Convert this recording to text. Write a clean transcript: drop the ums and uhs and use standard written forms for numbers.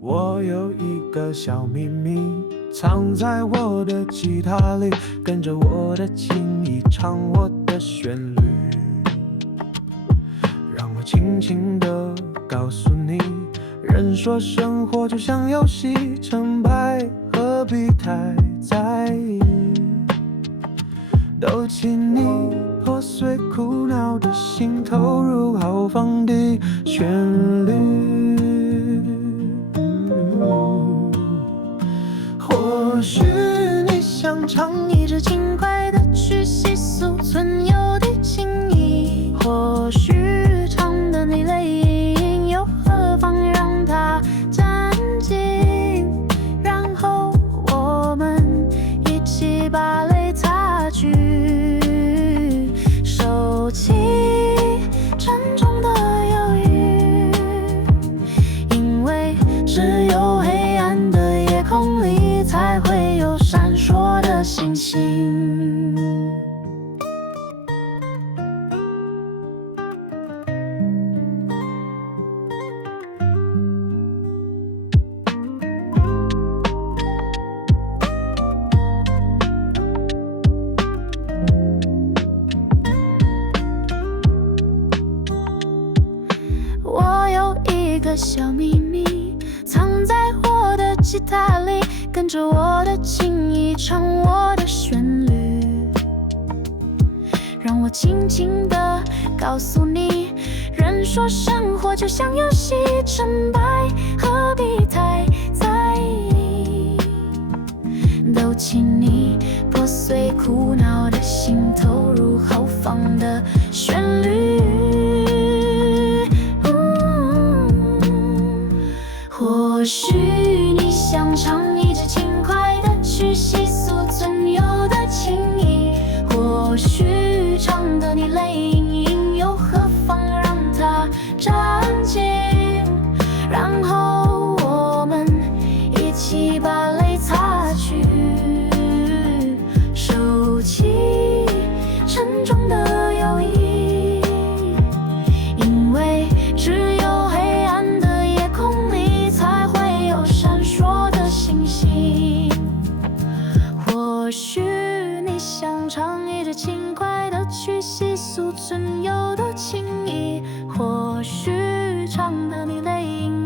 我有一个小秘密，藏在我的吉他里，跟着我的琴一唱我的旋律。让我轻轻地告诉你，人说生活就像游戏，成败何必太在意。都请你破碎苦恼的心，投入豪放的旋律。或许你想唱一支轻快的曲，细诉存有的情谊，或许唱得你泪盈，又何妨让它暂静，然后我们一起把泪擦去，收起沉重的忧郁，因为只有黑暗的夜空里才会有闪烁的星星。我有一个小秘密，藏在我的吉他里，跟着我的琴一唱我的旋律。让我轻轻地告诉你，人说生活就像游戏，成败何必太在意。都请你破碎苦恼的心，投入豪放的旋律。或许你想唱一支轻快的曲，细诉存有的情谊，或许唱得你泪盈，又何妨让它暂静，然后我们一起把泪擦去，收起沉重的忧郁，因为只有黑暗的夜空里才会有闪烁的星星。或许你想唱一支轻快的曲，细诉存有的情谊，或许唱得你泪盈，